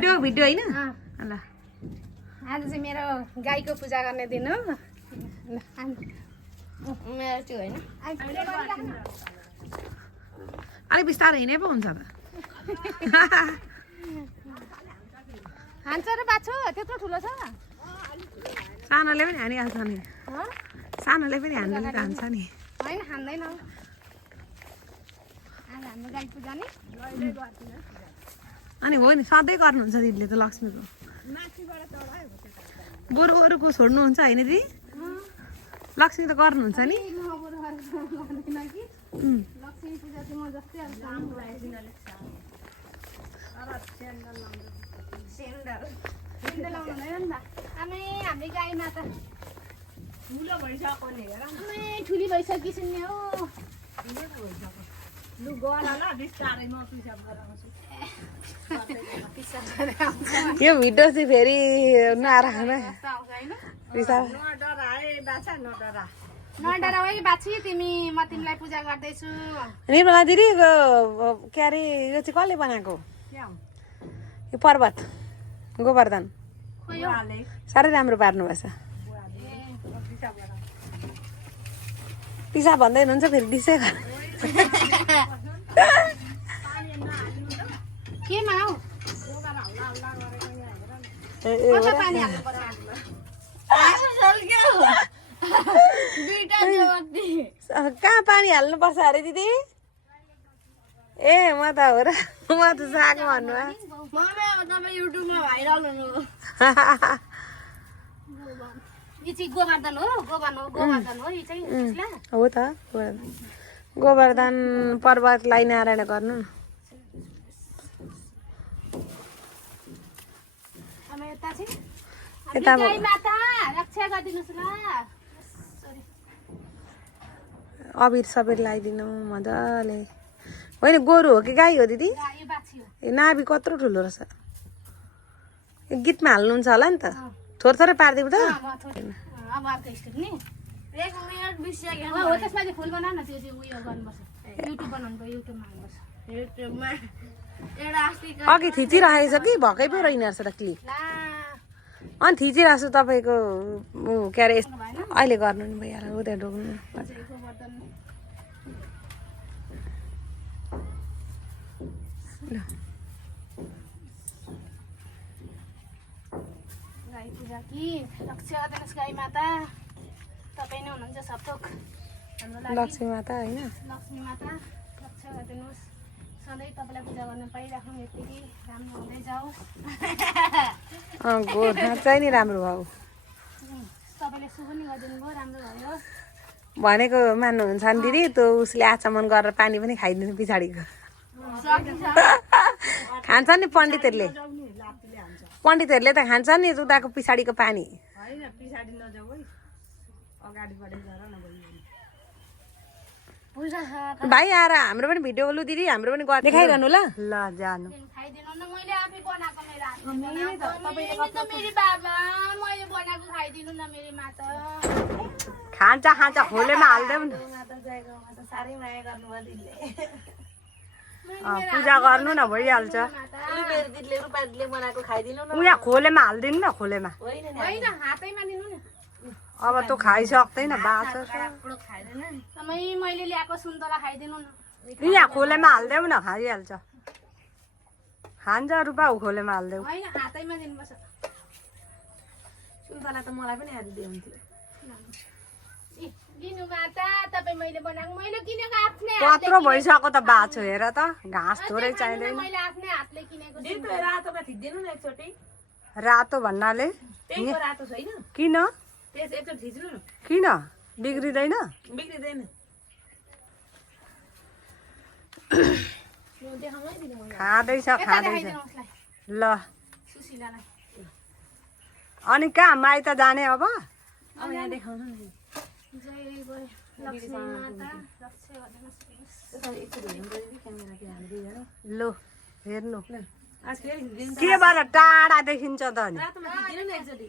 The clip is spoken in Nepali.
भिडियो हैन ल आज चाहिँ मेरो गाईको पूजा गर्ने दिन हो मेरो त्यो हैन अलि बिस्तारै हिँडे पो हुन्छ त हान्छ र बाछो त्यत्रो ठुलो छ सानोले पनि हानिहाल्छ नि सानोले पनि हान्नु त हान्छ नि हैन हान्दैन आज हाम्रो गाई पूजा नि अनि हो नि सधैँ गर्नुहुन्छ दिदीले त लक्ष्मीको बरु अरूको छोड्नुहुन्छ होइन दिदी लक्ष्मी त गर्नुहुन्छ नि लक्ष्मी पूजा चाहिँ म जस्तै सेन्डल लाउनु हुँदैन नि त आमै हामी गाई माता ठुलो भइसक्यो नि हेर आमै ठुली भइसकिसक्यो नि हो लु गला ल बिस्तारै म पिसाब गराउँछु यो भिडियो चाहिँ फेरि नराख्नु नडरा है बाछी तिमी म तिमीलाई पूजा गर्दैछु निर्मला दिदी के अरे यो चाहिँ कसले बनाएको यो पर्वत गोवर्धन साह्रै राम्रो पार्नु भएको छ पिसा भन्दै हुनुहुन्छ फेरि डिसै केमा हौ कहाँ पानी हाल्नुपर्छ अरे दिदी ए म त हो र म त साग भन्नु युट्युबमा भाइरल हुनु यो चाहिँ गोवर्धन हो गोवर्धन हो यो चाहिँ हो त गोवर्धन पर्वतलाई नारायण गर्नु यता माता रक्षा गरिदिनुस् ल अबिर सबेर लगाइदिनु मजाले होइन गोरु हो कि गाई हो दिदी ए नाभि कत्रो ठुलो रहेछ गीतमा हाल्नुहुन्छ होला नि त थोर थोरै पारिदिउँ त फुल बनाउ न त्यो चाहिँ उयो गर्नुपर्छ युट्युब बनाउनु युट्युबमा अघि थिचिराखेको छ कि भएकै पो रहेन रहेछ त क्लिक अनि थिचिरहेको छु तपाईँको के अरे अहिले गर्नु नि भइहाल्यो उता ढोक्नु गाई पूजा कि रक्षा गरिदिनुहोस् गाई माता तपाईँ नै हुनुहुन्छ सबथोक हाम्रो लागि लक्ष्मी माता होइन लक्ष्मी माता रक्षा गरिदिनुहोस् सधैँ तपाईँलाई पूजा गर्न पाइराख्नु यतिकै राम्रो हुँदै जाओस् गोर्खा चाहिँ नि राम्रो भयो तपाईँले सुख पनि गरिदिनु भयो राम्रो भयो भनेको मान्नुहुन्छ नि दिदी त्यो उसले आचमन गरेर पानी पनि खाइदिनु पछाडिको खान्छ नि पण्डितहरूले त खान्छ नि उताको पछाडिको पानी भाइ आएर हाम्रो पनि भिडियो लु दिदी हाम्रो पनि देखाइरहनु ल जानु खान्छ खोलेमा हाल्दै पूजा गर्नु न भइहाल्छ उहाँ खोलेमा हालिदिनु न खोलेमा अब त खाइसक्दैन बाँच्छ मैले ल्याएको सुन्तला खाइदिनु न यहाँ खोलेमा हालिदेऊ न खाइहाल्छ खान्छ रुपा खोलेमा हालिदेऊ होइन हातैमा दिनुपर्छ सुन्तला त मलाई पनि हालिदिए हुन्थ्यो दिनु माता तपाईँ मैले बनाएको मैले किनेको आफ्नै कत्रो भइसक्यो त बाछो हेर त घाँस थोरै चाहिँदैन मैले आफ्नै हातले किनेको रातोमा थिच्दिनु न एकचोटि रातो भन्नाले त्यहीको रातो छैन किन त्यस एकचोटि थिच्नु न किन बिग्रिँदैन बिग्रिँदैन खाँदैछ ल सुशीलालाई अनि कहाँ माइत जाने अब यहाँ देखाउनु न जय लक्ष्मी माता रक्षा गरिदिनुहोस् लो हेर्नु आज फेरि केबाट टाढा देखिन्छ त नि रातोमा थिच्दिनु न एकचोटि